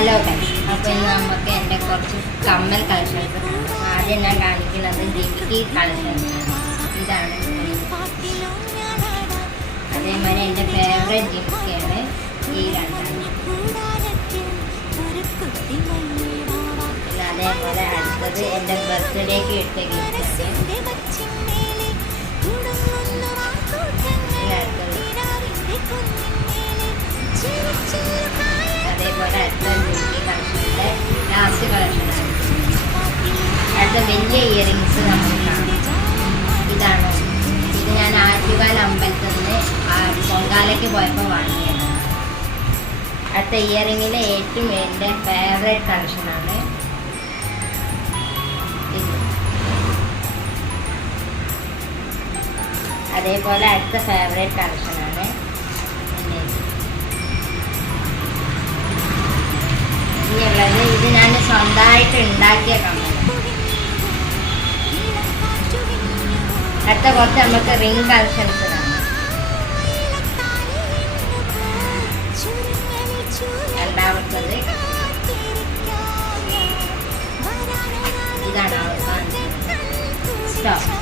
Hello guys, അപ്പോൾ ഇന്ന് നമുക്ക് എൻ്റെ കുറച്ച് കമ്മൽ കളക്ഷൻസ് കാണാം. ആദ്യം ഞാൻ കാണിക്കുന്നത് ജിമിക്കി കളക്ഷൻസ്. ഇതാണ് അതേമാതിരി എൻ്റെ ഫേവറേറ്റ് ജിമിക്കിയാണ് ഈ രണ്ടാണ്. പിന്നെ അതേപോലെ അടുത്തത് എൻ്റെ ബർത്ത്ഡേക്ക് ഇട്ട ഗിഫ്റ്റാണ്. അതേപോലെ അടുത്ത ജിമിക്കി കളക്ഷൻ്റെ ലാസ്റ്റ് കളക്ഷനാണ്. അടുത്ത വലിയ ഇയറിങ്സ് നമുക്ക് കാണാം. ഇതാണ്. ഇത് ഞാൻ ആറ്റുകാൽ അമ്പലത്തിൽ നിന്ന് പൊങ്കാലയ്ക്ക് പോയപ്പോൾ വാങ്ങിയത്. അടുത്ത ഇയറിങ്ങിലെ ഏറ്റവും എൻ്റെ ഫേവറേറ്റ് കളക്ഷനാണ് ഇത്. അതേപോലെ അടുത്ത ഫേവറേറ്റ് കളക്ഷനാണ് ഇനിയുള്ളത്. ഇത് ഞാൻ സ്വന്തമായിട്ട് ഉണ്ടാക്കിയ കമ്മലാണ്. അടുത്ത കുറച്ച് നമുക്ക് റിംഗ് കളക്ഷൻസ് കാണാം. രണ്ടാമത്തത് ഇതാണ് അവസാനം സ്റ്റോപ്പ്.